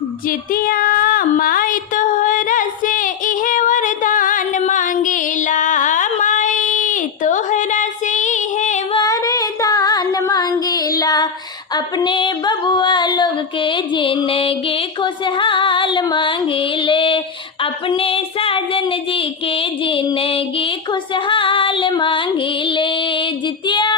जितिया माई तोहरा से इहे वरदान मांगेला। माई तोहरा से इहे वरदान मांगेला। अपने बबुआ लोग के जिंदगी खुशहाल मांगेले। अपने साजन जी के जिंदगी खुशहाल मांगेले। जितिया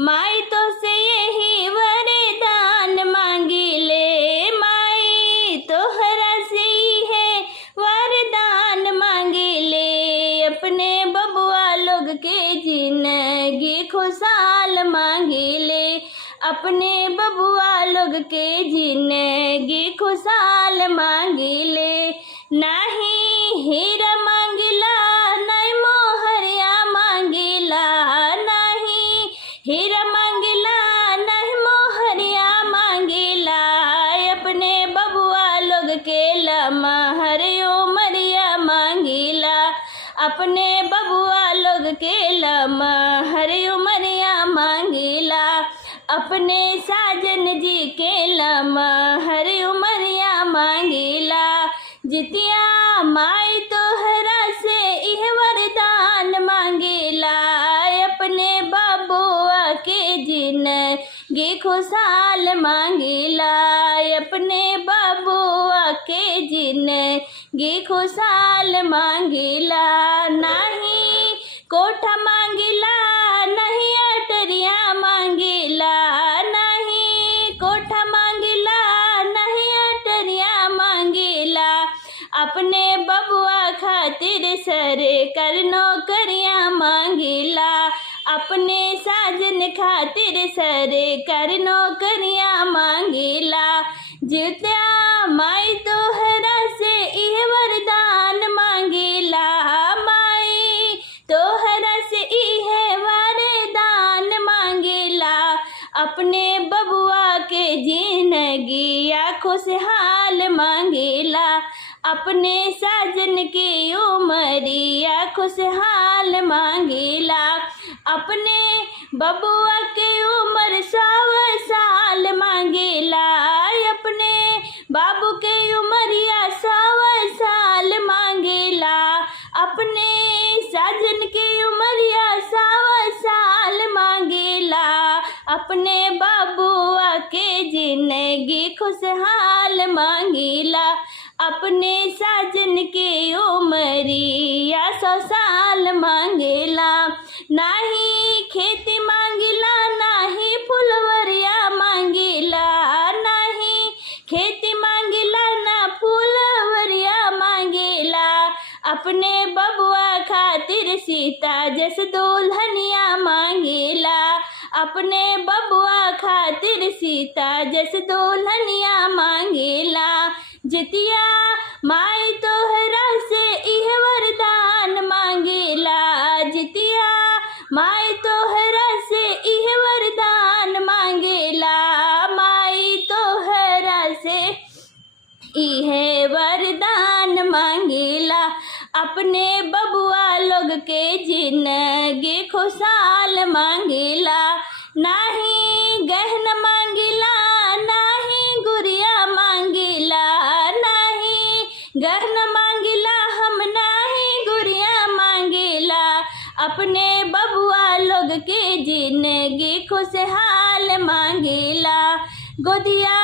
माई तो से यही वरदान मांगेले। माई तोहरा से है वरदान मांगेले। अपने बबुआ लोग के जिंदगी खुशहाल मांगेले। अपने बबुआ लोग के जिंदगी खुशहाल मांगेले। नाही हीरा मांगेला नहीं मोहरिया मांगेला। नाही हीरा मांगेला नहीं मोहरिया मांगेला। अपने बबुआ लोग के लमहर उमरिया मांगेला। अपने बबुआ लोग के लमहर उमरिया मांगेला। अपने साजन जी के लमहर उमरिया मांगेला। जितिया माई तोहरा से इह वरदान मांगेला। अपने बबुआ के जिंदगी खुशहाल मांगेला। अपने बबुआ के जिंदगी खुशहाल मांगेला। नाही कोठा मांगेला नहीं अटरिया मांगेला। नहीं कोठा मांगेला नहीं अटरिया मांगेला। अपने बबुआ खातिर सरकार नौकरियां मांगेला। अपने साजन खातिर सरकार नौकरियां मांगेला। जितिया माई तोहरा से इह वरदान मांगेला। माई तोहरा से इह वरदान मांगेला। अपने बबुआ के जिंदगी या खुशहाल मांगेला। अपने साजन की उमरिया खुशहाल मांगेला। अपने बबुआ के उम्र 100 साल मांगेला। अपने बाबू के उमरिया 100 साल मांगेला। अपने साजन की उमरिया 100 साल मांगेला। अपने बबुआ के जिंदगी खुशहाल मांगेला। अपने साजन की उमरिया 100 साल मांगेला। नाही खेती मांगेला नाही फुलवरिया मांगेला। नाही खेती मांगेला ना फुलवरिया मांगेला। अपने बबुआ खातिर सीता जस दुल्हनिया मांगेला। अपने बबुआ खातिर सीता जस दुल्हनिया मांगेला। जितिया माई तोहरा से इह वरदान मांगेला। जितिया माई तोहरा से इह वरदान मांगेला। माई तोहरा से इह वरदान मांगेला। अपने बबुआ लोग के जिंदगी खुशहाल मांगेला। नाही गहना मांगेला नाही गुड़िया मांगेला। नाही गहना मांगेला हम नाही गुड़िया मांगेला। अपने बबुआ लोग के जिंदगी खुशहाल मांगेला। गोदिया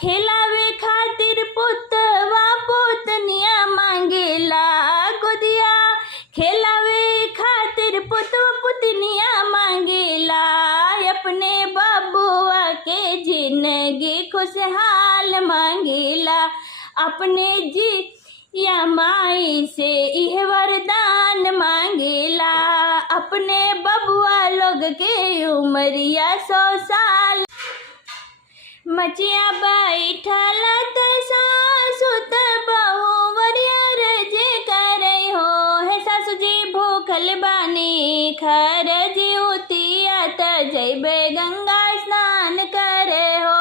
खिलावे खातिर पुतवा पुतनिया मांगेला। गोदिया खिलावे खातिर पुतवा पुतनिया मांगेला। अपने बबुआ के जिंदगी खुशहाल मांगेला। अपने जिया माई से इह वरदान मांगेला। अपने बबुआ लोग के उमरिया 100 साल। मचिया बैठल त सासु त बहू वरियर जे करे हो। हे सासु जी भूखल बानी खरज उतिया त जैबे गंगा स्नान करे हो।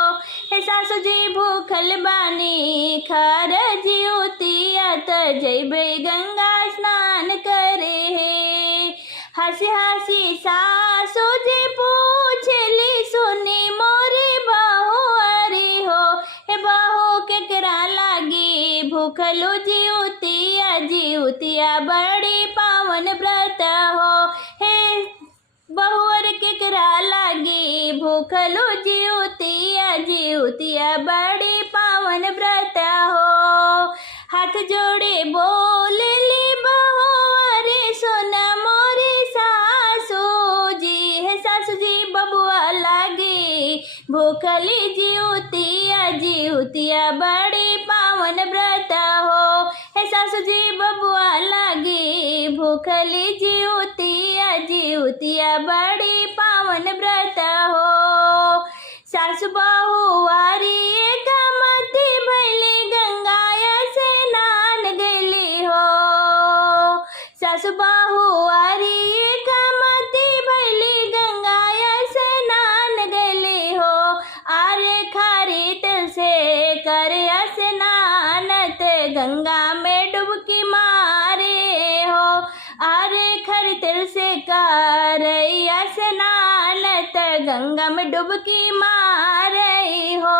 हे सासु जी भूखल बानी खरज उतिया त जैबे गंगा स्नान करे हे। हंसी हंसी सासु जी पूछली सुनी मोरी बहू अरी हो। हे बहू केकरा ला भूखलो जीवतिया जीवतिया बड़ी पावन व्रत हो। हे बहुवर केकरा लागी भूखलो जीवतिया जीवतिया बड़ी पावन व्रत हो। हाथ जोड़े बोलेली बहुवरे सोना मोरी सासू जी। हे सासू जी बबुआ लागे भूखली जीवतिया जीवतिया बड़ी पावन व्रत हो। हे सासू जी बबुआ लागे भूखली जीवतिया जीवतिया बड़ी पावन व्रत हो। सासु बहू वारी एकमती भैली गंगाया से नान गली हो। सासु बहू वारी एकमती भैली गंगाया से नान गली हो। आरे खारी तिल से कर स्नानत गंगा में डुबकी मारे हो। आरे खरी तिल से कर स्नानत गंगा में डुबकी मारे हो।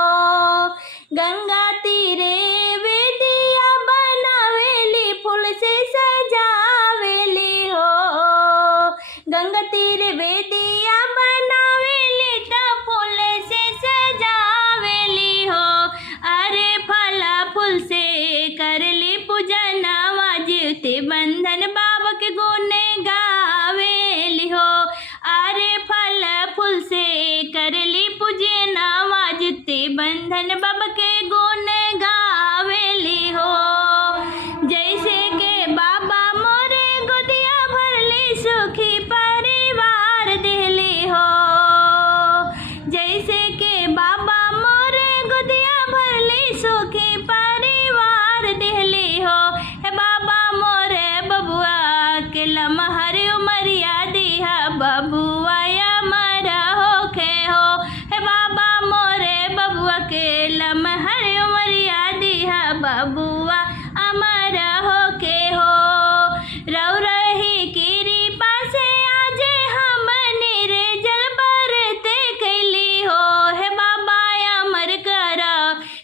गंगा तीरे वेदिया बनावेली फूल से सजावेली हो। गंगा तीरे वेदिया बनावेली त फूल से सजावेली हो। अरे फला फूल से करली पूजन वाजते बंधन बाबा के गुण गावेली हो। अरे फल फूल से करली पूजन वाजते बंधन बाबा के गुण गावेली हो। जैसे के बाबा मोरे गोदिया भरली सुखी परिवार देली हो। जैसे के बाबा मोरे गोदिया भरली सुखी परिवार देली हो। हे बाबा मोरे बबुआ के लमहर उमरिया दिहा बबुआ अमर होखे हो। हे बाबा मोरे बबुआ के लमहर उमरिया दिहा बबुआ अमर होके हो। रौ रही कीरी पासे आजे हम निर्जल बरते कैली हो। हे बाबा अमर कर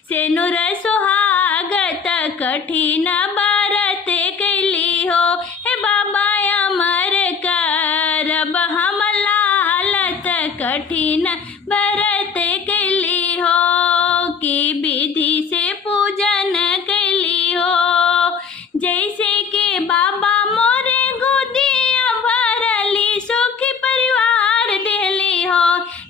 से नुर सुहागत कठिन बरत कैली हो। हे बाबा अमर करब हम लालत कठिन बरत कैली हो। कि विधि से पूजन कैली हो। जैसे कि बाबा मोरे गोदिया भरली सुखी परिवार देली हो।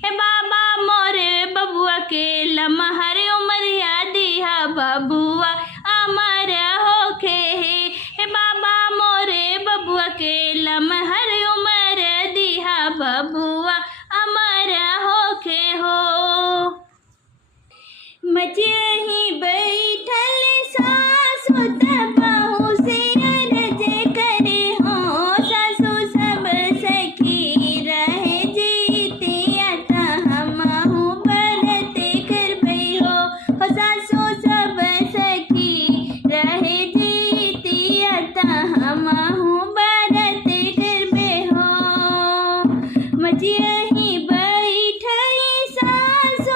हे बाबा मोरे बबुआ के लमहर उमरिया दिहा बबुआ अमर होखे हे। हे बाबा मोरे बबुआ के लमहर उमर दिहा बबुआ अमर होखे हो। मचही बैठल सासु बहू से अरज करे हो। सासु सब सखी रहे जीतिया त हमहु बरत करबै हो। सासु सब सखी रहे जीतिया त हमहु बरत करबै हो। मचही बैठई सासु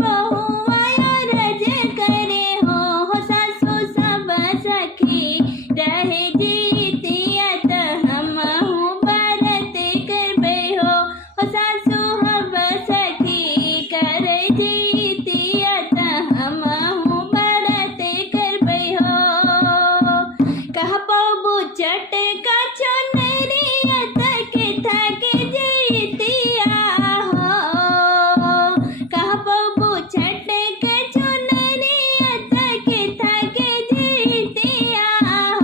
बहू अरज करे हो। सासु सब सखी रहे जीतिया त हमहु बरत करबै हो। सासु हम सखी कर जीतिया त हमहु बरत करबै हो। कह पबू चटका चुनरिया तक थक जीतिया हो। कह पबू चटका चुनरिया तक थक जीतिया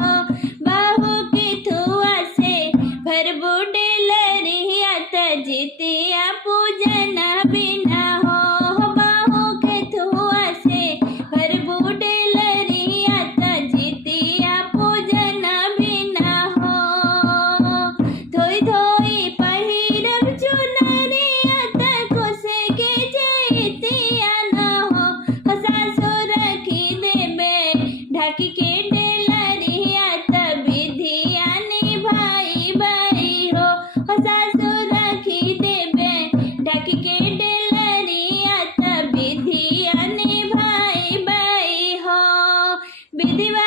हो। बहू के थुआ से भर बुडे लरिया त जीतिया पूजन बिना हो। बहू के थुआ से भर बुडे लरिया त जीतिया पूजन बिना हो। धोई धोई पहिरब चुनरिया त खुसे के जीतिया न हो। सासु रखी देबे ढाकी के डेलरिया त विधिया निभाई बई हो। सासु रखी देबे ढाकी के डेलरिया त विधिया निभाई बई हो। विधिवा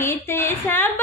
गीत सब